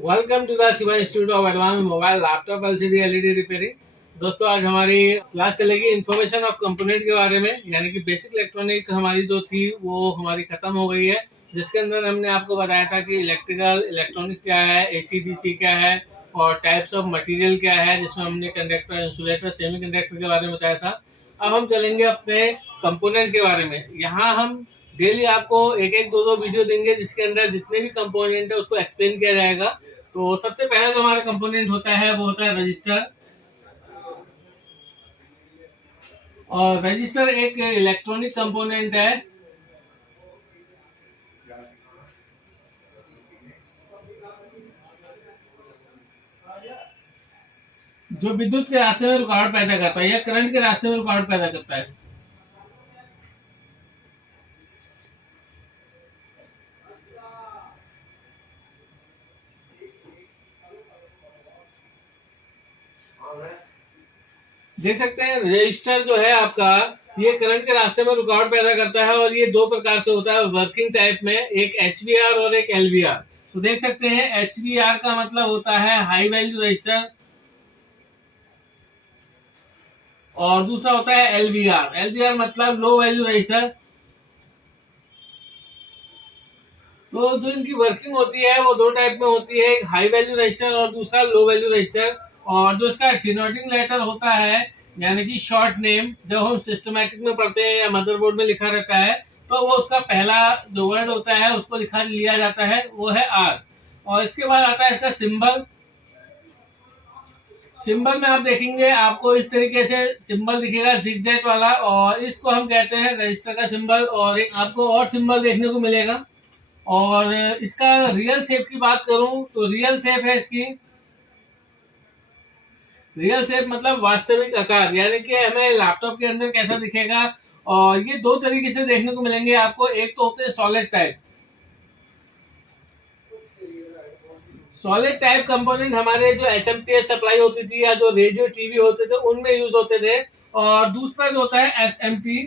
Welcome to the Shiva institute of advance mobile laptop LCD LED repairing. दोस्तों, आज हमारी class चलेगी इन्फॉर्मेशन ऑफ कंपोनेंट के बारे में, यानी कि बेसिक इलेक्ट्रॉनिक हमारी जो थी वो हमारी खत्म हो गई है, जिसके अंदर हमने आपको बताया था कि इलेक्ट्रिकल इलेक्ट्रॉनिक क्या है, एसी डीसी क्या है और टाइप्स ऑफ मटेरियल क्या है, जिसमें हमने कंडक्टर, इंसुलेटर, सेमी कंडक्टर के बारे में बताया था। अब हम चलेंगे अपने कंपोनेंट के बारे में। यहाँ हम डेली आपको एक एक दो दो वीडियो देंगे, जिसके अंदर जितने भी कंपोनेंट है उसको एक्सप्लेन किया जाएगा। तो सबसे पहला जो हमारा कंपोनेंट होता है वो होता है रजिस्टर। और रजिस्टर एक इलेक्ट्रॉनिक कंपोनेंट है जो विद्युत के रास्ते में रुकावट पैदा करता है या करंट के रास्ते में रुकावट पैदा करता है। देख सकते हैं रजिस्टर जो है आपका, ये करंट के रास्ते में रुकावट पैदा करता है और ये दो प्रकार से होता है वर्किंग टाइप में, एक एचवीआर और एक एलवीआर। तो देख सकते हैं एचवीआर का मतलब होता है हाई वैल्यू रजिस्टर और दूसरा होता है एलवीआर। एलवीआर मतलब लो वैल्यू रजिस्टर। तो जो इनकी वर्किंग होती है वो दो टाइप में होती है, एक हाई वैल्यू रजिस्टर और दूसरा लो वैल्यू रजिस्टर। और जो इसका डिनोटिंग लेटर होता है, यानी कि शॉर्ट नेम, जब हम सिस्टमैटिक में पढ़ते हैं या मदरबोर्ड में लिखा रहता है तो वो उसका पहला जो वर्ड होता है उसको लिखा लिया जाता है, वो है आर। और इसके बाद आता है इसका सिंबल। सिंबल में आप देखेंगे आपको इस तरीके से सिंबल दिखेगा जिगजैग वाला, और इसको हम कहते हैं रजिस्टर का सिंबल। और एक आपको और सिंबल देखने को मिलेगा। और इसका रियल शेप की बात करूं तो रियल शेप है इसकी, रियल शेप मतलब वास्तविक आकार, यानी कि हमें लैपटॉप के अंदर कैसा दिखेगा। और ये दो तरीके से देखने को मिलेंगे आपको। एक तो होते हैं solid type. Solid type component हमारे जो एसएमटी सप्लाई होती थी या जो रेडियो टीवी होते थे उनमें यूज होते थे। और दूसरा जो होता है एसएमटी।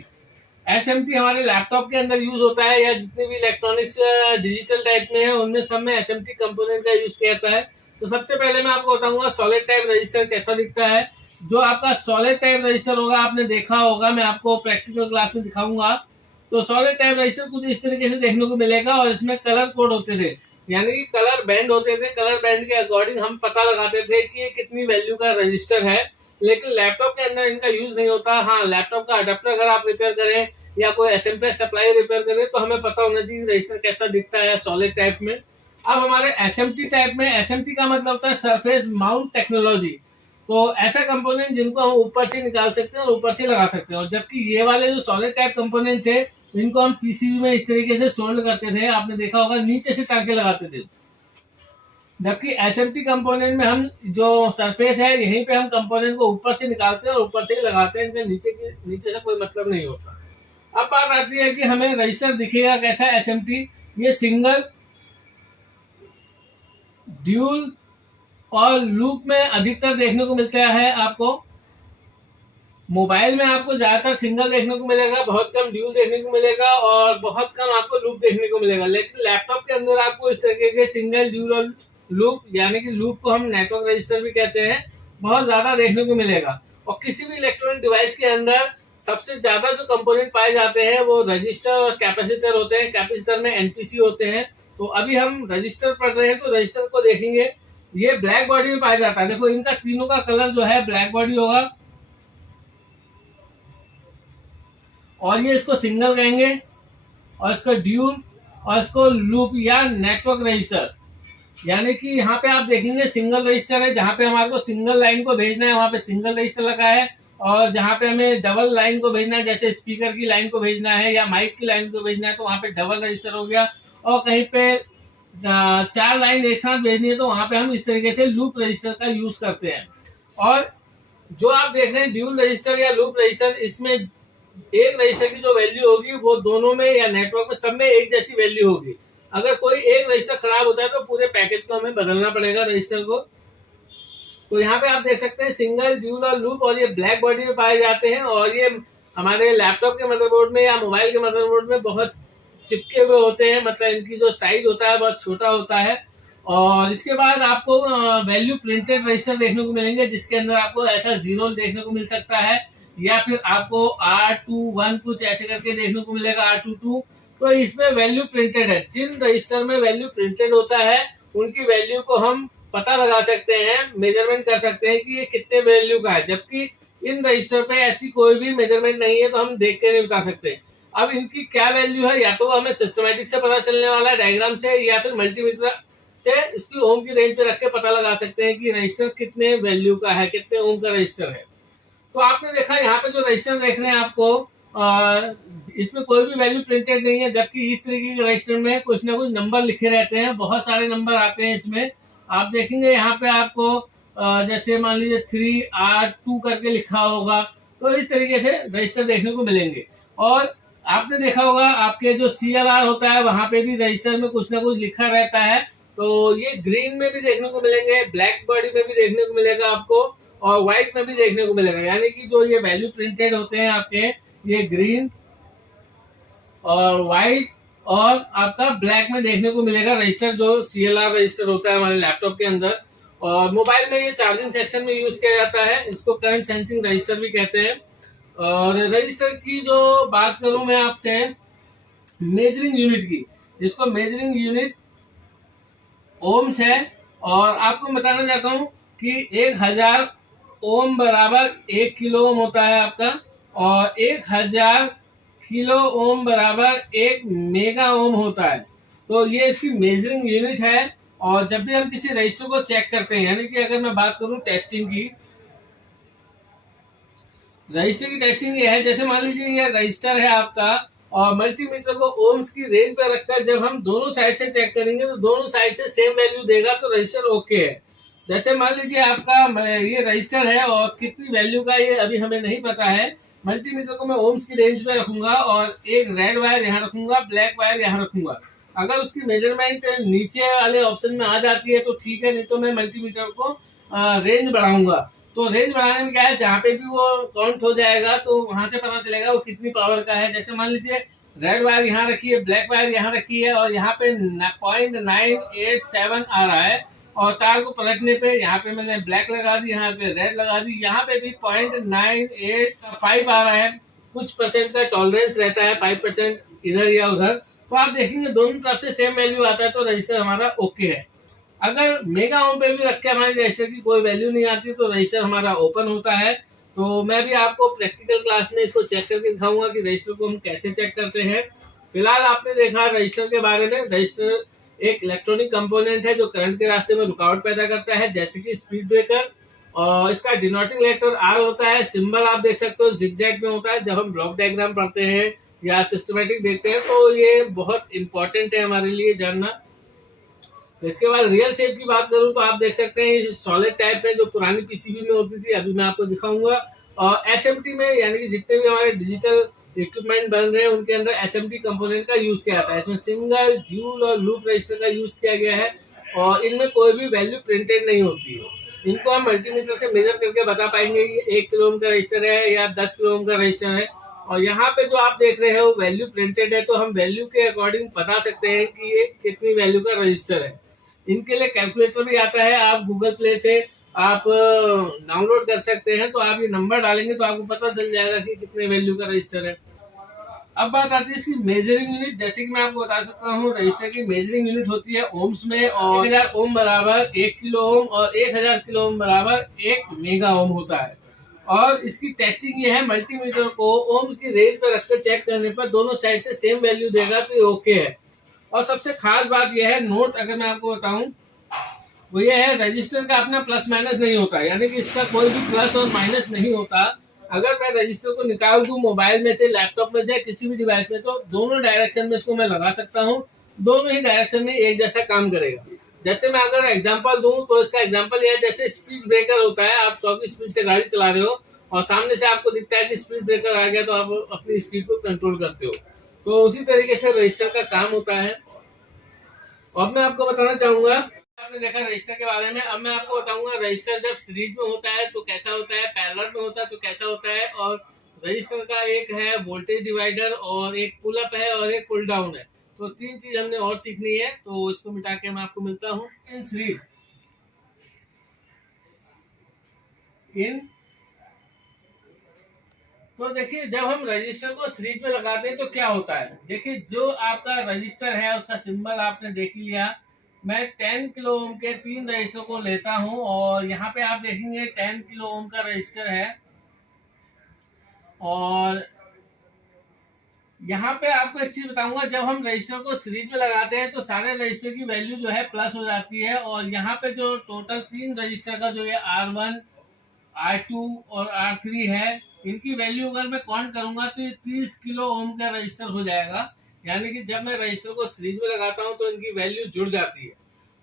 एसएमटी हमारे लैपटॉप के अंदर यूज होता है, या जितने भी इलेक्ट्रॉनिक्स डिजिटल टाइप में है उनमें सब में एसएमटी कंपोनेंट का यूज किया जाता है। तो सबसे पहले मैं आपको बताऊंगा सॉलिड टाइप रजिस्टर कैसा दिखता है। जो आपका सॉलिड टाइप रजिस्टर होगा, आपने देखा होगा, मैं आपको प्रैक्टिकल क्लास में दिखाऊंगा। तो सॉलिड टाइप रजिस्टर कुछ इस तरीके से देखने को मिलेगा और इसमें कलर कोड होते थे, यानी कि कलर बैंड होते थे। कलर बैंड के अकॉर्डिंग हम पता लगाते थे कि ये कितनी वैल्यू का रजिस्टर है। लेकिन लैपटॉप के अंदर इनका यूज नहीं होता। हाँ, लैपटॉप का अडेप्टर अगर आप रिपेयर करें या कोई एसएमपीएस सप्लाई रिपेयर करें तो हमें पता होना चाहिए रजिस्टर कैसा दिखता है सॉलिड टाइप में। अब हमारे एसएमटी टाइप में, एसएमटी का मतलब होता है सरफेस माउंट टेक्नोलॉजी। तो ऐसा कंपोनेंट जिनको हम ऊपर से निकाल सकते हैं और ऊपर से लगा सकते हैं। और जबकि ये वाले जो सॉलिड टाइप कंपोनेंट थे इनको हम पीसीबी में इस तरीके से सोल्ड करते थे, आपने देखा होगा, नीचे से टांके लगाते थे। जबकि एसएमटी कंपोनेंट में हम जो सरफेस है यहीं पे हम कंपोनेंट को ऊपर से निकालते हैं और ऊपर से ही लगाते हैं, इनके नीचे से कोई मतलब नहीं होता। अब बात आती है कि हमें रजिस्टर दिखेगा कैसा एसएमटी। ये सिंगल, ड्यूल और लूप में अधिकतर देखने को मिलता है आपको। मोबाइल में आपको ज्यादातर सिंगल देखने को मिलेगा, बहुत कम ड्यूल देखने को मिलेगा और बहुत कम आपको लूप देखने को मिलेगा। लेकिन लैपटॉप के अंदर आपको इस तरीके के सिंगल, ड्यूल और लूप, यानी कि लूप को हम नेटवर्क रजिस्टर भी कहते हैं, बहुत ज्यादा देखने को मिलेगा। और किसी भी इलेक्ट्रॉनिक डिवाइस के अंदर सबसे ज्यादा जो कंपोनेंट पाए जाते हैं वो रजिस्टर और कैपेसिटर होते हैं। कैपेसिटर में एनपीसी होते हैं। तो अभी हम रजिस्टर पढ़ रहे हैं तो रजिस्टर को देखेंगे। ये ब्लैक बॉडी में पाया जाता है। देखो, इनका तीनों का कलर जो है ब्लैक बॉडी होगा। और ये इसको सिंगल कहेंगे, और इसको ड्यूल, और इसको लूप या नेटवर्क रजिस्टर। यानी कि यहाँ पे आप देखेंगे सिंगल रजिस्टर है, जहाँ पे हमारे को सिंगल लाइन को भेजना है वहां पे सिंगल रजिस्टर लगा है। और जहाँ पे हमें डबल लाइन को भेजना है, जैसे स्पीकर की लाइन को भेजना है या माइक की लाइन को भेजना है, तो वहां पे डबल रजिस्टर हो गया। और कहीं पे चार लाइन एक साथ भेजनी है तो वहां पे हम इस तरीके से लूप रजिस्टर का यूज करते हैं। और जो आप देख रहे हैं ड्यूल रजिस्टर या लूप रजिस्टर, इसमें एक रजिस्टर की जो वैल्यू होगी वो दोनों में या नेटवर्क में सब में एक जैसी वैल्यू होगी। अगर कोई एक रजिस्टर खराब होता है तो पूरे पैकेज को हमें बदलना पड़ेगा रजिस्टर को। तो यहाँ पे आप देख सकते हैं सिंगल, ड्यूल और लूप, और ये ब्लैक बॉडी में पाए जाते हैं। और ये हमारे लैपटॉप के मदरबोर्ड में या मोबाइल के मदरबोर्ड में बहुत चिपके हुए होते हैं, मतलब इनकी जो साइज होता है बहुत छोटा होता है। और इसके बाद आपको वैल्यू प्रिंटेड रजिस्टर देखने को मिलेंगे, जिसके अंदर आपको ऐसा 0 देखने को मिल सकता है, या फिर आपको R21 कुछ ऐसे करके देखने को मिलेगा, R22। तो इसमें वैल्यू प्रिंटेड है। जिन रजिस्टर में वैल्यू प्रिंटेड होता है उनकी वैल्यू को हम पता लगा सकते हैं, मेजरमेंट कर सकते हैं कि ये कितने वैल्यू का है, जबकि इन रजिस्टर पे ऐसी कोई भी मेजरमेंट नहीं है, तो हम देख के नहीं बता सकते। अब इनकी क्या वैल्यू है, या तो हमें सिस्टमेटिक से पता चलने वाला है, डायग्राम से, या फिर मल्टीमीटर से इसकी ओम की रेंज पे रख के पता लगा सकते हैं कि रजिस्टर कितने वैल्यू का है, कितने ओम का रजिस्टर है। तो आपने देखा यहाँ पे जो रजिस्टर देख रहे हैं आपको, इसमें कोई भी वैल्यू प्रिंटेड नहीं है, जबकि इस तरीके के रजिस्टर में कुछ ना कुछ नंबर लिखे रहते हैं, बहुत सारे नंबर आते हैं इसमें। आप देखेंगे यहाँ पे आपको जैसे मान लीजिए 3R2 करके लिखा होगा, तो इस तरीके से रजिस्टर देखने को मिलेंगे। और आपने देखा होगा आपके जो CLR होता है वहां पे भी रजिस्टर में कुछ ना कुछ लिखा रहता है, तो ये ग्रीन में भी देखने को मिलेंगे, ब्लैक बॉडी में भी देखने को मिलेगा आपको, और व्हाइट में भी देखने को मिलेगा। यानी कि जो ये वैल्यू प्रिंटेड होते हैं आपके, ये ग्रीन और व्हाइट और आपका ब्लैक में देखने को मिलेगा रजिस्टर, जो CLR रजिस्टर होता है हमारे लैपटॉप के अंदर। और मोबाइल में ये चार्जिंग सेक्शन में यूज किया जाता है, इसको करंट सेंसिंग रजिस्टर भी कहते हैं। और रजिस्टर की जो बात करूं मैं आपसे मेजरिंग यूनिट की, जिसको मेजरिंग यूनिट ओम्स है, और आपको बताना चाहता हूं कि 1000 ओम बराबर 1 किलो ओम होता है आपका, और 1000 किलो ओम बराबर 1 मेगा ओम होता है। तो ये इसकी मेजरिंग यूनिट है। और जब भी हम किसी रजिस्टर को चेक करते हैं, यानी कि अगर मैं बात करूं टेस्टिंग की, रजिस्टर की टेस्टिंग ये है, जैसे मान लीजिए ये रजिस्टर है आपका, और मल्टीमीटर को ओम्स की रेंज पर रखकर जब हम दोनों साइड से चेक करेंगे तो दोनों साइड से सेम वैल्यू देगा, तो रजिस्टर ओके है। जैसे मान लीजिए आपका ये रजिस्टर है और कितनी वैल्यू का ये अभी हमें नहीं पता है, मल्टीमीटर को मैं ओम्स की रेंज में रखूंगा और एक रेड वायर यहाँ रखूंगा, ब्लैक वायर यहाँ रखूंगा। अगर उसकी मेजरमेंट नीचे वाले ऑप्शन में आ जाती है तो ठीक है, नहीं तो मैं मल्टीमीटर को रेंज बढ़ाऊंगा। तो रेंज बढ़ाने में क्या है, जहाँ पे भी वो काउंट हो जाएगा तो वहां से पता चलेगा वो कितनी पावर का है। जैसे मान लीजिए रेड वायर यहाँ रखी है, ब्लैक वायर यहाँ रखी है, और यहाँ पे 0.987 आ रहा है, और तार को पलटने पे यहाँ पे मैंने ब्लैक लगा दी, यहाँ पे रेड लगा दी, यहाँ पे भी 0.985 आ रहा है। कुछ परसेंट का टॉलरेंस रहता है, 5% इधर या उधर। तो आप देखेंगे दोनों तरफ से सेम वैल्यू आता है, तो रजिस्टर हमारा ओके है। अगर मेगा ओम पे भी रख के हमारे रजिस्टर की कोई वैल्यू नहीं आती तो रजिस्टर हमारा ओपन होता है। तो मैं भी आपको प्रैक्टिकल क्लास में इसको चेक करके दिखाऊंगा कि रजिस्टर को हम कैसे चेक करते हैं। फिलहाल आपने देखा रजिस्टर के बारे में। रजिस्टर एक इलेक्ट्रॉनिक कंपोनेंट है जो करंट के रास्ते में रुकावट पैदा करता है, जैसे कि स्पीड ब्रेकर। और इसका डिनोटिंग लेटर R होता है। सिंबल आप देख सकते हो जिगजैग में होता है। जब हम ब्लॉक डायग्राम पढ़ते हैं या सिस्टमेटिक देखते हैं तो ये बहुत इंपॉर्टेंट है हमारे लिए जानना। इसके बाद रियल शेप की बात करूं तो आप देख सकते हैं सॉलिड टाइप में, जो पुरानी पीसीबी में होती थी, अभी मैं आपको दिखाऊंगा। और एसएमटी में, यानी कि जितने भी हमारे डिजिटल इक्विपमेंट बन रहे हैं उनके अंदर एसएमटी कंपोनेंट का यूज किया जाता है। इसमें सिंगल, ड्यूल और लूप रजिस्टर का यूज किया गया है, और इनमें कोई भी वैल्यू प्रिंटेड नहीं होती है। इनको हम मल्टीमीटर से मेजर करके बता पाएंगे कि 1 किलो ओम का रजिस्टर है या 10 किलो ओम का रजिस्टर है। और यहाँ पे जो आप देख रहे हो वैल्यू प्रिंटेड है, तो हम वैल्यू के अकॉर्डिंग बता सकते हैं कि ये कितनी वैल्यू का रजिस्टर है। इनके लिए कैलकुलेटर भी आता है, आप गूगल प्ले से आप डाउनलोड कर सकते हैं। तो आप ये नंबर डालेंगे तो आपको पता चल जाएगा कि कितने वैल्यू का रजिस्टर है। अब बात आती है इसकी मेजरिंग यूनिट। जैसे कि मैं आपको बता सकता हूँ, रजिस्टर की मेजरिंग यूनिट होती है ओम्स में, और 1000 ओम बराबर 1 किलो ओम और 1000 किलो ओम बराबर 1 मेगा ओम होता है। और इसकी टेस्टिंग ये है, मल्टीमीटर को ओम्स की रेंज पर रखकर चेक करने पर दोनों साइड से सेम वैल्यू देगा, तो ये ओके है। और सबसे खास बात यह है, नोट अगर मैं आपको बताऊं, वो ये है रजिस्टर का अपना प्लस माइनस नहीं होता, यानी कि इसका कोई भी प्लस और माइनस नहीं होता। अगर मैं रजिस्टर को निकाल दूं मोबाइल में से, लैपटॉप में से, किसी भी डिवाइस में, तो दोनों डायरेक्शन में इसको मैं लगा सकता हूं, दोनों ही डायरेक्शन में एक जैसा काम करेगा। जैसे मैं अगर एग्जाम्पल दूं तो इसका एग्जाम्पल यह है, जैसे स्पीड ब्रेकर होता है, आप 100 की स्पीड से गाड़ी चला रहे हो और सामने से आपको दिखता है कि स्पीड ब्रेकर आ गया, तो आप अपनी स्पीड को कंट्रोल करते हो। तो उसी तरीके से रजिस्टर का काम होता है। अब मैं आपको बताना चाहूंगा, आपने देखा रजिस्टर के बारे में, अब मैं आपको बताऊंगा रजिस्टर जब सीरीज में होता है तो कैसा होता है, पैरेलल में होता है तो कैसा होता है। और रजिस्टर का एक है वोल्टेज डिवाइडर, और एक पुल अप है और एक पुल डाउन है। तो 3 चीज हमने और सीखनी है, तो इसको मिटा के मैं आपको मिलता हूँ इन सीरीज। तो देखिए, जब हम रजिस्टर को सीरीज में लगाते हैं तो क्या होता है। देखिए, जो आपका रजिस्टर है उसका सिंबल आपने देख लिया। मैं 10 किलो ओम के 3 रजिस्टर को लेता हूं, और यहाँ पे आप देखेंगे 10 किलो ओम का रजिस्टर है। और यहाँ पे आपको एक चीज बताऊंगा, जब हम रजिस्टर को सीरीज में लगाते हैं तो सारे रजिस्टर की वैल्यू जो है प्लस हो जाती है। और यहाँ पे जो टोटल 3 रजिस्टर का जो ये R1, R2 और R3 है, इनकी वैल्यू अगर मैं काउंट करूंगा तो ये 30 किलो ओम का रजिस्टर हो जाएगा। यानी कि जब मैं रजिस्टर को सीरीज में लगाता हूं तो इनकी वैल्यू जुड़ जाती है।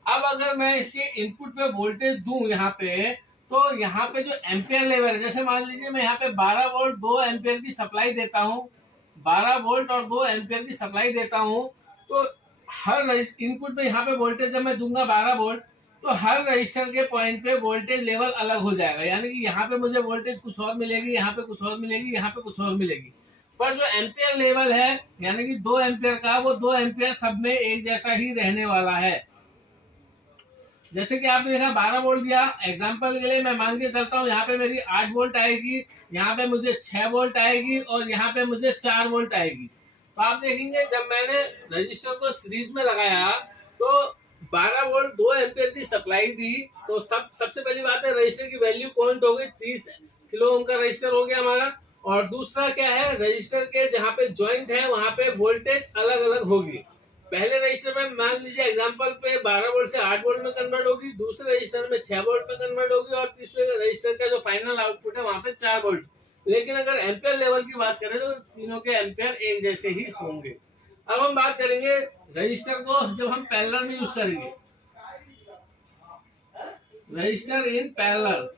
अब अगर मैं इसके इनपुट पे वोल्टेज दूं यहाँ पे, तो यहाँ पे जो एम्पियर लेवल है, जैसे मान लीजिए मैं यहाँ पे 12 वोल्ट 2 एम्पियर की सप्लाई देता हूँ, 12 वोल्ट और 2 एम्पियर की सप्लाई देता हूँ, तो हर इनपुट पे यहाँ पे वोल्टेज जब मैं दूंगा 12 वोल्ट, तो हर रजिस्टर के पॉइंट पे वोल्टेज लेवल अलग हो जाएगा। यानी कि यहाँ पे मुझे वोल्टेज कुछ और मिलेगी, यहाँ पे कुछ और मिलेगी, यहाँ पे कुछ और मिलेगी। पर जो एम्पियर लेवल है, यानी कि 2 एम्पियर का, वो 2 एम्पियर सब में एक जैसा ही रहने वाला है। जैसे कि आपने देखा 12 वोल्ट दिया, एग्जांपल के लिए मैं मान के चलता हूँ यहाँ पे मेरी 8 वोल्ट आएगी, यहाँ पे मुझे 6 वोल्ट आएगी और यहाँ पे मुझे 4 वोल्ट आएगी। तो आप देखेंगे जब मैंने रजिस्टर को सीरीज में लगाया तो 12 वोल्ट 2 एम्पियर की सप्लाई दी, तो सबसे पहली बात है रजिस्टर की वैल्यू काउंट हो गई, 30 किलो ओम का रजिस्टर हो गया हमारा। और दूसरा क्या है, रजिस्टर के जहाँ पे ज्वाइंट है वहां पे वोल्टेज अलग अलग होगी। पहले रजिस्टर में मान लीजिए एग्जांपल पे 12 वोल्ट से 8 वोल्ट में कन्वर्ट होगी, दूसरे रजिस्टर में 6 वोल्ट में कन्वर्ट होगी, और तीसरे रजिस्टर का जो फाइनल आउटपुट है वहां पे 4 वोल्ट। लेकिन अगर एम्पियर लेवल की बात करें तो तीनों के एम्पियर एक जैसे ही होंगे। अब हम बात करेंगे रजिस्टर को जब हम पैरेलल में यूज करेंगे, रजिस्टर इन पैरेलल।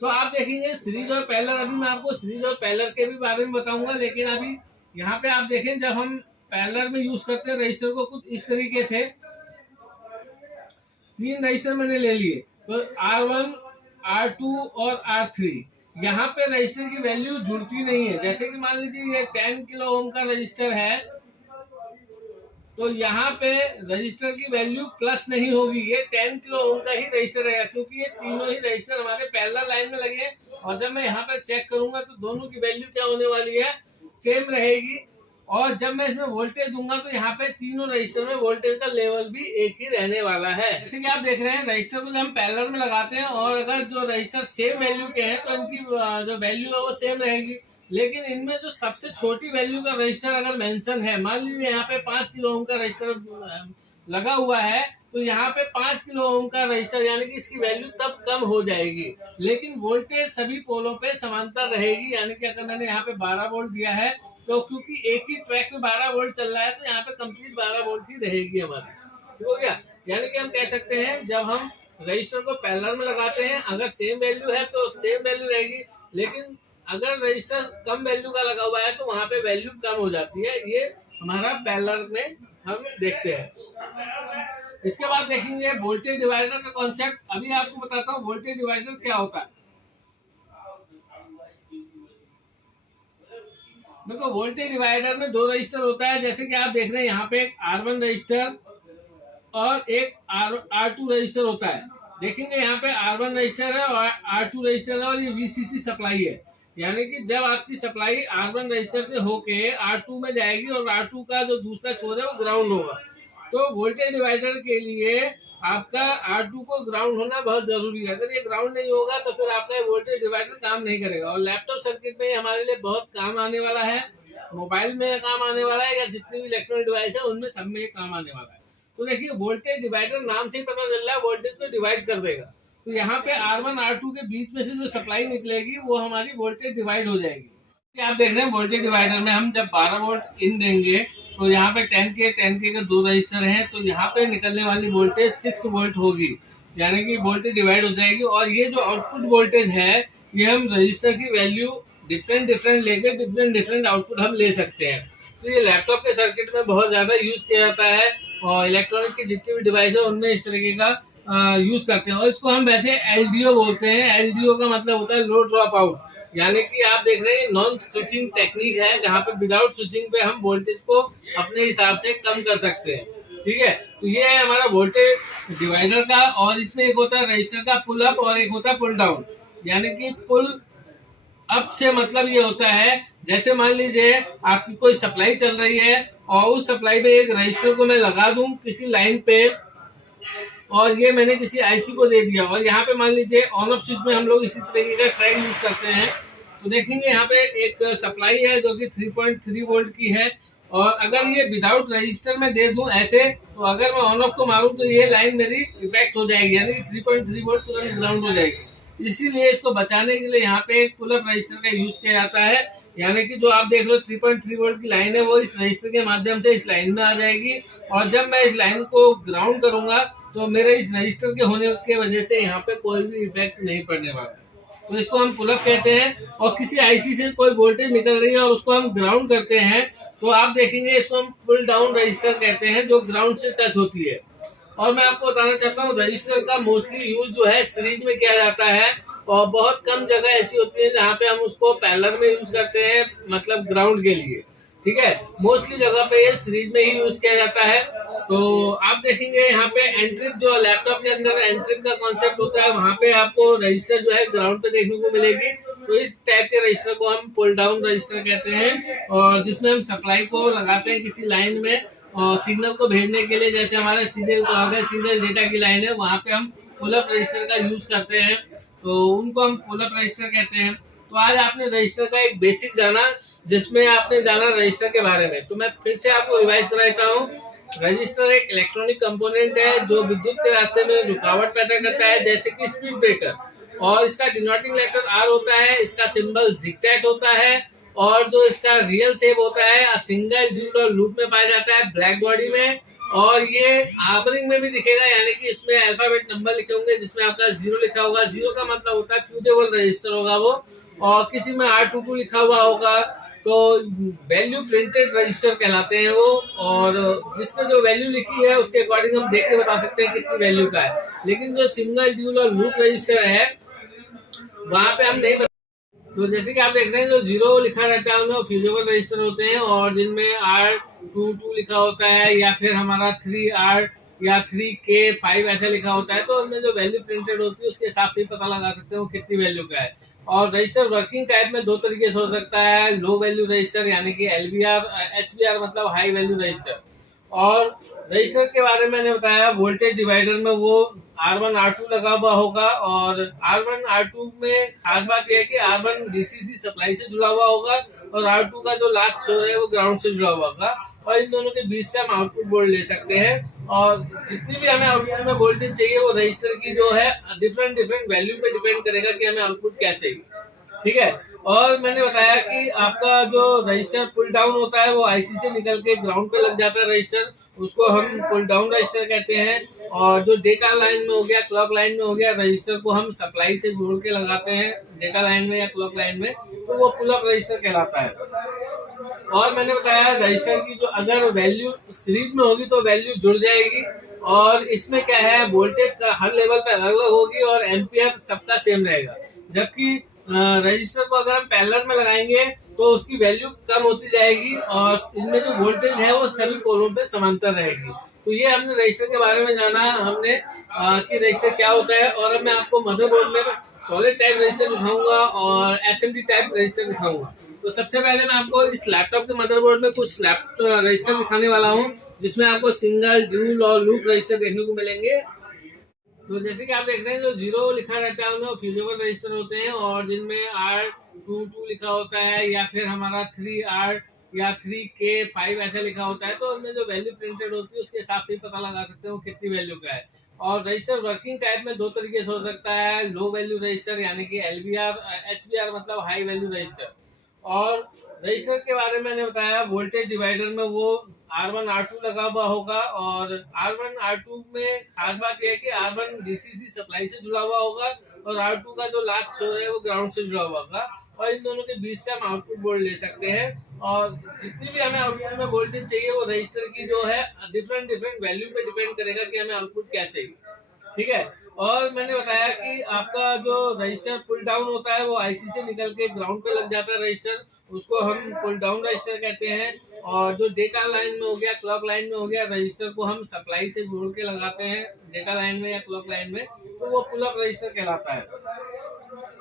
तो आप देखेंगे सीरीज और पैरेलल, अभी मैं आपको सीरीज और पैरेलल के भी बारे में बताऊंगा। लेकिन अभी यहाँ पे आप देखें, जब हम पैरेलल में यूज करते हैं रजिस्टर को कुछ इस तरीके से, 3 रजिस्टर मैंने ले लिए, तो R1, R2 और R3। यहाँ पे रजिस्टर की वैल्यू जुड़ती नहीं है। जैसे कि मान लीजिए ये 10 किलो ओम का रजिस्टर है, तो यहाँ पे रजिस्टर की वैल्यू प्लस नहीं होगी, ये 10 किलो ओम का ही रजिस्टर रहेगा, क्योंकि ये तीनों ही रजिस्टर हमारे पैरेलल लाइन में लगे हैं। और जब मैं यहाँ पे चेक करूंगा तो दोनों की वैल्यू क्या होने वाली है, सेम रहेगी। और जब मैं इसमें वोल्टेज दूंगा तो यहाँ पे तीनों रजिस्टर में वोल्टेज का लेवल भी एक ही रहने वाला है। जैसे कि आप देख रहे हैं रजिस्टर को जब हम पैरेलल में लगाते हैं, और अगर जो रजिस्टर सेम वैल्यू के हैं तो इनकी जो वैल्यू है वो सेम रहेगी। लेकिन इनमें जो सबसे छोटी वैल्यू का रजिस्टर अगर मेंशन है, मान लीजिए यहाँ पे 5 किलो ओम का रजिस्टर लगा हुआ है, तो यहाँ पे 5 किलो ओम का रजिस्टर, यानी कि इसकी वैल्यू तब कम हो जाएगी। लेकिन वोल्टेज सभी पोलों पे समांतर रहेगी। यानी कि अगर मैंने यहाँ पे 12 वोल्ट दिया है, तो क्योंकि एक ही ट्रैक में 12 वोल्ट चल रहा है, तो यहाँ पे कंप्लीट 12 वोल्ट ही रहेगी हमारी। ठीक हो गया। यानी कि हम कह सकते हैं जब हम रजिस्टर को पैरेलल में लगाते हैं, अगर सेम वैल्यू है तो सेम वैल्यू रहेगी। लेकिन अगर रजिस्टर कम वैल्यू का लगा हुआ है तो वहां पे वैल्यू कम हो जाती है। ये हमारा पैरेलल में हम देखते हैं। इसके बाद देखेंगे वोल्टेज डिवाइडर का कॉन्सेप्ट। अभी आपको बताता हूँ वोल्टेज डिवाइडर क्या होता है। देखो, वोल्टेज डिवाइडर में 2 रजिस्टर होता है। जैसे कि आप देख रहे हैं यहाँ पे एक R1 रजिस्टर और एक R2 रजिस्टर होता है। देखेंगे यहाँ पे R1 रजिस्टर है और R2 रजिस्टर है, और ये VCC सप्लाई है। यानी कि जब आपकी सप्लाई R1 रजिस्टर से होके R2 में जाएगी, और R2 का जो दूसरा छोर है वो ग्राउंड होगा। तो वोल्टेज डिवाइडर के लिए आपका R2 को ग्राउंड होना बहुत जरूरी है। अगर ये ग्राउंड नहीं होगा तो फिर आपका वोल्टेज डिवाइडर काम नहीं करेगा। और लैपटॉप सर्किट में हमारे लिए बहुत काम आने वाला है, मोबाइल में काम आने वाला है, या जितनी भी इलेक्ट्रॉनिक डिवाइस है उनमें सब में काम आने वाला है। तो देखिए, वोल्टेज डिवाइडर नाम से ही पता चल रहा है वोल्टेज को डिवाइड कर देगा। तो यहाँ पे R1 R2 के बीच में से जो सप्लाई निकलेगी वो हमारी वोल्टेज डिवाइड हो जाएगी। आप देख रहे हैं वोल्टेज डिवाइडर में हम जब 12 वोल्ट इन देंगे, तो यहाँ पे 10 के का 2 रजिस्टर हैं, तो यहाँ पे निकलने वाली वोल्टेज 6 वोल्ट होगी। यानी कि वोल्टेज डिवाइड हो जाएगी। और ये जो आउटपुट वोल्टेज है, ये हम रजिस्टर की वैल्यू डिफरेंट लेकर डिफरेंट आउटपुट हम ले सकते हैं। तो ये लैपटॉप के सर्किट में बहुत ज्यादा यूज किया जाता है, और इलेक्ट्रॉनिक की जितनी भी डिवाइस है उनमें इस तरीके का यूज करते हैं। और इसको हम वैसे LDO बोलते हैं। LDO का मतलब होता है लो ड्रॉप आउट। यानी कि आप देख रहे हैं नॉन स्विचिंग टेक्निक है, जहाँ पे विदाउट स्विचिंग पे हम वोल्टेज को अपने हिसाब से कम कर सकते हैं। ठीक है, तो ये है हमारा वोल्टेज डिवाइडर का। और इसमें एक होता है रजिस्टर का पुल अप और एक होता है पुल डाउन। यानी कि पुल अप से मतलब ये होता है, जैसे मान लीजिए आपकी कोई सप्लाई चल रही है और उस सप्लाई में एक रजिस्टर को मैं लगा दूं किसी लाइन पे, और ये मैंने किसी आईसी को दे दिया, और यहाँ पे मान लीजिए ऑन ऑफ स्विच में हम लोग इसी तरीके का ट्रैक यूज करते हैं। तो देखेंगे यहाँ पे एक सप्लाई है जो कि 3.3 वोल्ट की है, और अगर ये विदाउट रजिस्टर में दे दूं ऐसे, तो अगर मैं ऑन ऑफ को मारूं तो ये लाइन मेरी इफेक्ट हो जाएगी, यानी कि 3.3 वोल्ट तुरंत ग्राउंड हो जाएगी। इसीलिए इसको बचाने के लिए यहाँ पे एक पुल अप रजिस्टर का यूज किया जाता है। यानी कि जो आप देख लो 3.3 वोल्ट की लाइन है वो इस रजिस्टर के माध्यम से इस लाइन में आ जाएगी, और जब मैं इस लाइन को ग्राउंड करूंगा तो मेरे इस रजिस्टर के होने की वजह से यहाँ पे कोई भी इफेक्ट नहीं पड़ने वाला। तो इसको हम पुल अप कहते हैं। और किसी आईसी से कोई वोल्टेज निकल रही है और उसको हम ग्राउंड करते हैं, तो आप देखेंगे इसको हम पुल डाउन रजिस्टर कहते हैं, जो ग्राउंड से टच होती है। और मैं आपको बताना चाहता हूँ रजिस्टर का मोस्टली यूज जो है सीरीज में किया जाता है, और बहुत कम जगह ऐसी होती है जहाँ पे हम उसको पैरेलल में यूज करते हैं, मतलब ग्राउंड के लिए। ठीक है, मोस्टली जगह पे ये सीरीज में ही यूज किया जाता है। तो आप देखेंगे यहाँ पे एंट्रिप, जो लैपटॉप के अंदर एंट्रिप का कॉन्सेप्ट होता है, वहाँ पे आपको रजिस्टर जो है ग्राउंड पे देखने को मिलेगी। तो इस टाइप के रजिस्टर को हम पुल डाउन रजिस्टर कहते हैं, और जिसमें हम सप्लाई को लगाते हैं किसी लाइन में और सिग्नल को भेजने के लिए, जैसे हमारे सीरियल डेटा की लाइन है, वहाँ पे हम पुल अप रजिस्टर का यूज करते हैं, तो उनको हम पुल अप रजिस्टर कहते हैं। तो आज आपने रजिस्टर का एक बेसिक जाना, जिसमें आपने जाना रजिस्टर के बारे में। तो मैं फिर से आपको रिवाइज कराता हूँ। रजिस्टर एक इलेक्ट्रॉनिक कंपोनेंट है जो विद्युत के रास्ते में रुकावट पैदा करता है, जैसे कि स्पीड ब्रेकर, और इसका डिनोटिंग लेटर आर होता है, इसका सिंबल जिगजैग होता है, और जो इसका रियल शेप होता है सिंगल ड्यूल और लूप में पाया जाता है ब्लैक बॉडी में, और ये आर्बरिंग में भी दिखेगा, यानी कि इसमें अल्फाबेट नंबर लिखे होंगे, जिसमें आपका 0 लिखा होगा। 0 का मतलब होता है फ्यूजेबल रजिस्टर होगा वो, और किसी में R22 लिखा हुआ होगा तो वैल्यू प्रिंटेड रजिस्टर कहलाते हैं वो। और जिसमें जो वैल्यू लिखी है उसके अकॉर्डिंग हम देख के बता सकते हैं कितनी वैल्यू का है। लेकिन जो सिंगल ड्यूल और लूप रजिस्टर है वहां पे हम नहीं बता। तो जैसे कि आप देख रहे हैं जो 0 लिखा रहता है उनमें फ्यूजेबल रजिस्टर होते हैं, और जिनमें R22 लिखा होता है, या फिर हमारा 3R या 3K5 ऐसा लिखा होता है, तो उनमें जो वैल्यू प्रिंटेड होती है उसके हिसाब से पता लगा सकते हैं वो कितनी वैल्यू का है। और रजिस्टर वर्किंग टाइप में दो तरीके से हो सकता है, लो वैल्यू रजिस्टर यानी कि LVR, HVR मतलब हाई वैल्यू रजिस्टर। और रजिस्टर के बारे में मैंने बताया, वोल्टेज डिवाइडर में वो R1 R2 लगा हुआ होगा, और R1 R2 में खास बात यह है कि R1 DCC सप्लाई से जुड़ा हुआ होगा, और R2 का जो लास्ट छोर है वो ग्राउंड से जुड़ा हुआ होगा, और इन दोनों के बीच से हम आउटपुट वोल्ट ले सकते हैं। और जितनी भी हमें आउटपुट में वोल्टेज चाहिए वो रजिस्टर की जो है डिफरेंट डिफरेंट वैल्यू पे डिपेंड करेगा कि हमें आउटपुट क्या चाहिए। ठीक है, और मैंने बताया कि आपका जो रजिस्टर पुल डाउन होता है वो आईसी से निकल के ग्राउंड पे लग जाता है रजिस्टर, उसको हम पुल डाउन रजिस्टर कहते हैं। और जो डेटा लाइन में हो गया, क्लॉक लाइन में हो गया, रजिस्टर को हम सप्लाई से जोड़ के लगाते हैं डेटा लाइन में या क्लॉक लाइन में, तो वो पुल अप रजिस्टर कहलाता है। और मैंने बताया रजिस्टर की जो अगर वैल्यू सीरीज में होगी तो वैल्यू जुड़ जाएगी, और इसमें क्या है वोल्टेज का हर लेवल पे अलग अलग होगी और एम्पियर सबका सेम रहेगा। जबकि रजिस्टर को अगर हम पैरेलल में लगाएंगे तो उसकी वैल्यू कम होती जाएगी, और इनमें जो वोल्टेज है वो सभी पोलों पे समांतर रहेगी। तो ये हमने रजिस्टर के बारे में जाना हमने कि रजिस्टर क्या होता है। और अब मैं आपको मदरबोर्ड में सॉलिड टाइप रजिस्टर दिखाऊंगा और एसएमडी टाइप रजिस्टर दिखाऊंगा। तो सबसे पहले मैं आपको इस लैपटॉप के मदरबोर्ड में कुछ रजिस्टर दिखाने वाला हूँ, जिसमें आपको सिंगल ड्यूल और लूप रजिस्टर देखने को मिलेंगे। तो जैसे कि आप देख रहे हैं जो 0 लिखा रहता है उनमें फ्यूजेबल रजिस्टर होते हैं, और जिनमें R22 लिखा होता है, या फिर हमारा 3R या 3K5 ऐसा लिखा होता है, तो उनमें जो वैल्यू प्रिंटेड होती है उसके हिसाब से पता लगा सकते हैं वो कितनी वैल्यू का है। और रजिस्टर वर्किंग टाइप में दो तरीके से हो सकता है, लो वैल्यू रजिस्टर यानी कि LVR, HVR मतलब हाई वैल्यू रजिस्टर। और रजिस्टर के बारे में मैंने बताया, वोल्टेज डिवाइडर में वो R1 R2 लगा हुआ होगा, और R1 R2 में खास बात यह है कि R1 DCC सप्लाई से जुड़ा हुआ होगा, और R2 का जो लास्ट छोर है वो ग्राउंड से जुड़ा हुआ होगा, और इन दोनों के बीच से हम आउटपुट वोल्ट ले सकते हैं। और जितनी भी हमें आउटपुट में वोल्टेज चाहिए वो रजिस्टर की जो है डिफरेंट डिफरेंट वैल्यू पे डिपेंड करेगा कि हमें आउटपुट क्या चाहिए। ठीक है। और मैंने बताया कि आपका जो रजिस्टर पुल डाउन होता है वो आईसी से निकल के ग्राउंड पे लग जाता है रजिस्टर, उसको हम पुल डाउन रजिस्टर कहते हैं। और जो डेटा लाइन में हो गया, क्लॉक लाइन में हो गया, रजिस्टर को हम सप्लाई से जोड़ के लगाते हैं डेटा लाइन में या क्लॉक लाइन में, तो वो पुल अप रजिस्टर कहलाता है।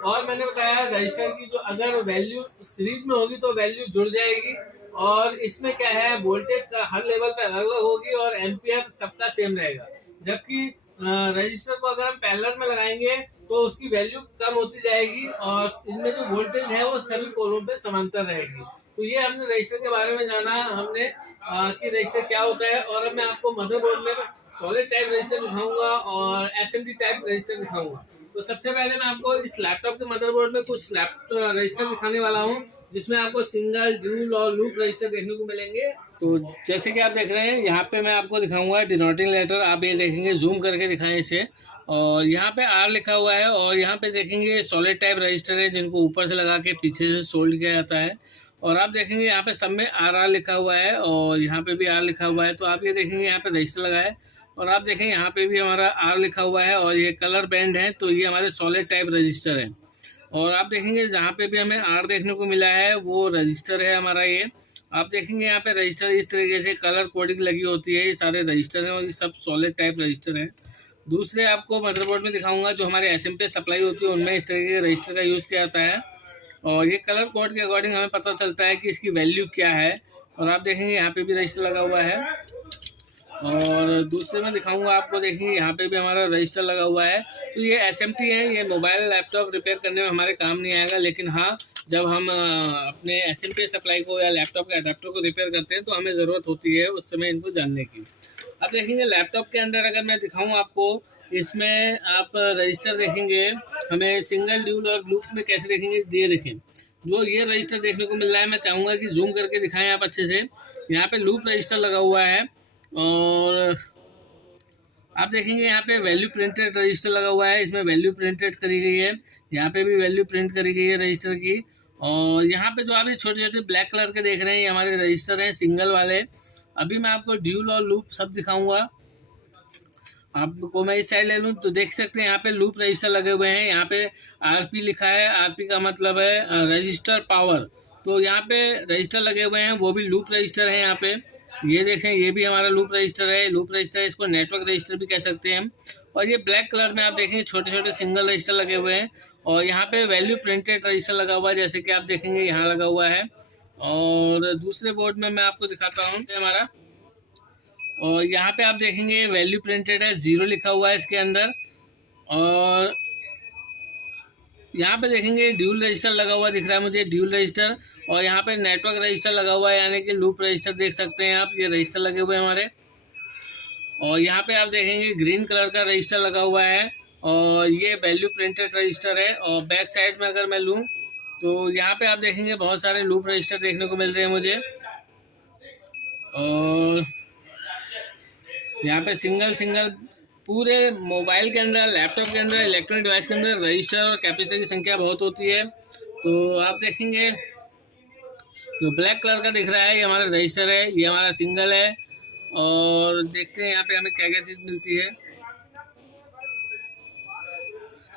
और मैंने बताया रजिस्टर की जो अगर वैल्यू सीरीज में होगी तो वैल्यू जुड़ जाएगी। और इसमें क्या है, वोल्टेज का हर लेवल पे अलग अलग होगी और एम्पियर सबका सेम रहेगा। जबकि रजिस्टर को अगर हम पैरेलल में लगाएंगे तो उसकी वैल्यू कम होती जाएगी और इनमें जो वोल्टेज है वो सभी पोलों पे समांतर रहेगी। तो ये हमने रजिस्टर के बारे में जाना हमने कि रजिस्टर क्या होता है। और अब मैं आपको मदरबोर्ड में सॉलिड टाइप रजिस्टर दिखाऊंगा और एसएमडी टाइप रजिस्टर दिखाऊंगा। तो सबसे पहले मैं आपको इस लैपटॉप के मदरबोर्ड में कुछ रजिस्टर दिखाने वाला हूँ, जिसमें आपको सिंगल, ड्यूल और लूप रजिस्टर देखने को मिलेंगे। तो जैसे कि आप देख रहे हैं यहाँ पे मैं आपको दिखाऊंगा डिनोटिंग लेटर, आप ये देखेंगे, जूम करके दिखाएं इसे। और यहाँ पे आर लिखा हुआ है और यहाँ पे देखेंगे सॉलिड टाइप रजिस्टर है जिनको ऊपर से लगा के पीछे से सोल्ड किया जाता है। और आप देखेंगे यहाँ पे सब में आर लिखा हुआ है और यहाँ पे भी आर लिखा हुआ है। तो आप ये देखेंगे यहाँ पे रजिस्टर लगा है और आप देखेंगे यहाँ पे भी हमारा आर लिखा हुआ है और ये कलर बैंड है, तो ये हमारे सॉलिड टाइप रजिस्टर है। और आप देखेंगे जहाँ पे भी हमें आर देखने को मिला है वो रजिस्टर है हमारा। ये आप देखेंगे यहाँ पे रजिस्टर इस तरीके से कलर कोडिंग लगी होती है, ये सारे रजिस्टर हैं और ये सब सॉलिड टाइप रजिस्टर हैं। दूसरे आपको मदरबोर्ड में दिखाऊंगा जो हमारे एसएमपी सप्लाई होती है उनमें इस तरीके के रजिस्टर का यूज़ किया जाता है और ये कलर कोड के अकॉर्डिंग हमें पता चलता है कि इसकी वैल्यू क्या है। और आप देखेंगे यहाँ पे भी रजिस्टर लगा हुआ है। और दूसरे में दिखाऊंगा आपको, देखेंगे यहाँ पे भी हमारा रजिस्टर लगा हुआ है। तो ये एसएमटी है, ये मोबाइल लैपटॉप रिपेयर करने में हमारे काम नहीं आएगा, लेकिन हाँ जब हम अपने एसएमटी सप्लाई को या लैपटॉप के अडेप्टर को रिपेयर करते हैं तो हमें ज़रूरत होती है उस समय इनको जानने की। अब देखेंगे लैपटॉप के अंदर अगर मैं दिखाऊँ आपको, इसमें आप रजिस्टर देखेंगे हमें सिंगल, ड्यूल और लूप में कैसे देखेंगे, ये देखें जो ये रजिस्टर देखने को मिल रहा है। मैं चाहूँगा कि जूम करके दिखाएं आप अच्छे से। यहाँ पे लूप रजिस्टर लगा हुआ है और आप देखेंगे यहाँ पे वैल्यू प्रिंटेड रजिस्टर लगा हुआ है, इसमें वैल्यू प्रिंटेड करी गई है। यहाँ पे भी वैल्यू प्रिंट करी गई है रजिस्टर की। और यहाँ पे जो आप छोटे छोटे ब्लैक कलर के देख रहे हैं ये हमारे रजिस्टर हैं सिंगल वाले। अभी मैं आपको ड्यूल और लूप सब दिखाऊंगा। आपको मैं इस साइड ले लूँ तो देख सकते हैं यहाँ पे लूप रजिस्टर लगे हुए हैं। यहाँ पे आरपी लिखा है, आरपी का मतलब है रजिस्टर पावर। तो यहाँ पे रजिस्टर लगे हुए हैं, वो भी लूप रजिस्टर है। यहाँ पे ये देखें, ये भी हमारा लूप रजिस्टर है। लूप रजिस्टर इसको नेटवर्क रजिस्टर भी कह सकते हैं हम। और ये ब्लैक कलर में आप देखेंगे छोटे छोटे सिंगल रजिस्टर लगे हुए हैं और यहाँ पे वैल्यू प्रिंटेड रजिस्टर लगा हुआ है, जैसे कि आप देखेंगे यहाँ लगा हुआ है। और दूसरे बोर्ड में मैं आपको दिखाता हूँ हमारा, और यहाँ पे आप देखेंगे वैल्यू प्रिंटेड है, 0 लिखा हुआ है इसके अंदर। और यहाँ पे देखेंगे ड्यूल रजिस्टर लगा हुआ दिख रहा है मुझे, ड्यूल रजिस्टर। और यहाँ पे नेटवर्क रजिस्टर लगा हुआ है, यानी कि लूप रजिस्टर देख सकते हैं आप, ये रजिस्टर लगे हुए हैं हमारे। और यहाँ पे आप देखेंगे ग्रीन कलर का रजिस्टर लगा हुआ है और ये वैल्यू प्रिंटेड रजिस्टर है। और बैक साइड में अगर मैं लूँ तो यहाँ पे आप देखेंगे बहुत सारे लूप रजिस्टर देखने को मिल रहे हैं मुझे। और यहाँ पे सिंगल पूरे मोबाइल के अंदर, लैपटॉप के अंदर, इलेक्ट्रॉनिक डिवाइस के अंदर रजिस्टर और कैपेसिटर की संख्या बहुत होती है। तो आप देखेंगे जो ब्लैक कलर का दिख रहा है ये हमारा रजिस्टर है, ये हमारा सिंगल है। और देखते हैं यहाँ पे हमें क्या क्या चीज़ मिलती है।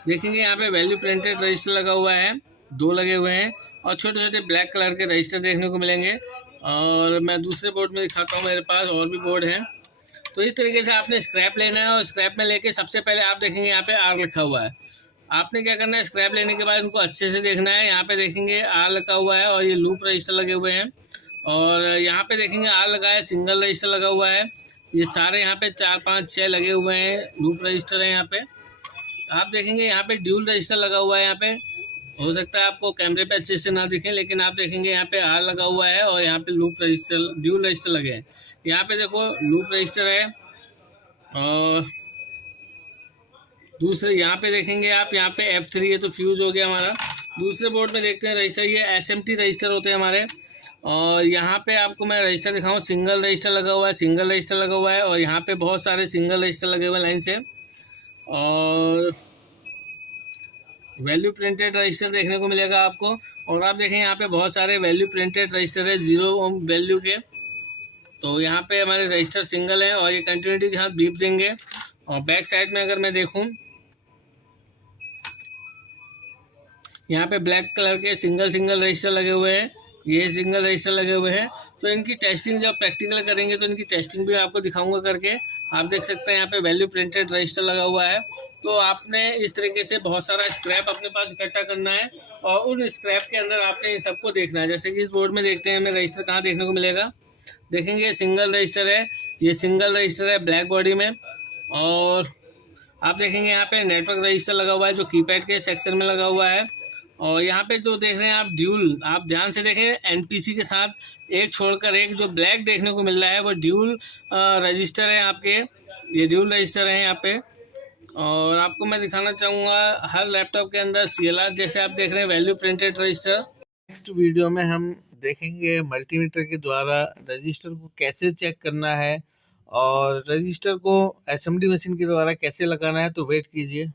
देखेंगे यहाँ पे वैल्यू प्रिंटेड रजिस्टर लगा हुआ है, 2 लगे हुए हैं और छोटे छोटे ब्लैक कलर के रजिस्टर देखने को मिलेंगे। और मैं दूसरे बोर्ड में दिखाता हूँ, मेरे पास और भी बोर्ड हैं। तो इस तरीके से आपने स्क्रैप लेना है और स्क्रैप में लेके सबसे पहले आप देखेंगे यहाँ पे आर लिखा हुआ है। आपने क्या करना है, स्क्रैप लेने के बाद उनको अच्छे से देखना है। यहाँ पे देखेंगे आर लगा हुआ है और ये लूप रजिस्टर लगे हुए हैं। और यहाँ पे देखेंगे आर लगा है, सिंगल रजिस्टर लगा हुआ है। ये सारे यहाँ पे 4, 5, 6 लगे हुए हैं लूप रजिस्टर है। यहाँ पे आप देखेंगे यहाँ पे ड्यूल रजिस्टर लगा हुआ है। यहाँ पे हो सकता है आपको कैमरे पे अच्छे से ना दिखें, लेकिन आप देखेंगे यहाँ पे आर लगा हुआ है और यहाँ पे लूप रजिस्टर, ड्यूल रजिस्टर लगे हैं। यहाँ पे देखो लूप रजिस्टर है। और दूसरे यहाँ पे देखेंगे आप, यहाँ पे F3 है तो फ्यूज हो गया हमारा। दूसरे बोर्ड में देखते हैं रजिस्टर, ये SMT रजिस्टर होते हैं हमारे। और यहाँ पे आपको मैं रजिस्टर दिखाऊँ, सिंगल रजिस्टर लगा हुआ है, सिंगल रजिस्टर लगा हुआ है। और यहाँ पे बहुत सारे सिंगल रजिस्टर लगे हुए हैं लाइन से। और वैल्यू प्रिंटेड रजिस्टर देखने को मिलेगा आपको। और आप देखें यहाँ पे बहुत सारे वैल्यू प्रिंटेड रजिस्टर है 0 वैल्यू के। तो यहाँ पे हमारे रजिस्टर सिंगल है और ये कंटिन्यूटी के साथ बीप देंगे। और बैक साइड में अगर मैं देखूं, यहाँ पे ब्लैक कलर के सिंगल सिंगल रजिस्टर लगे हुए हैं, ये सिंगल रजिस्टर लगे हुए हैं। तो इनकी टेस्टिंग जब प्रैक्टिकल करेंगे तो इनकी टेस्टिंग भी आपको दिखाऊंगा करके। आप देख सकते हैं यहाँ पे वैल्यू प्रिंटेड रजिस्टर लगा हुआ है। तो आपने इस तरीके से बहुत सारा स्क्रैप अपने पास इकट्ठा करना है और उन स्क्रैप के अंदर आपने इन सबको देखना है। जैसे कि इस बोर्ड में देखते हैं हमें रजिस्टर कहाँ देखने को मिलेगा, देखेंगे सिंगल रजिस्टर है, ये सिंगल रजिस्टर है ब्लैक बॉडी में। और आप देखेंगे यहाँ पे नेटवर्क रजिस्टर लगा हुआ है जो कीपैड के सेक्शन में लगा हुआ है। और यहाँ पे जो देख रहे हैं आप ड्यूल, आप ध्यान से देखें, एनपीसी के साथ एक छोड़कर एक जो ब्लैक देखने को मिल रहा है वो ड्यूल रजिस्टर है आपके, ये ड्यूल रजिस्टर है यहाँ पे। और आपको मैं दिखाना चाहूँगा हर लैपटॉप के अंदर CLR जैसे आप देख रहे हैं value printed register. Next video में हम देखेंगे मल्टीमीटर के द्वारा रजिस्टर को कैसे चेक करना है और रजिस्टर को SMD मशीन के द्वारा कैसे लगाना है। तो वेट कीजिए।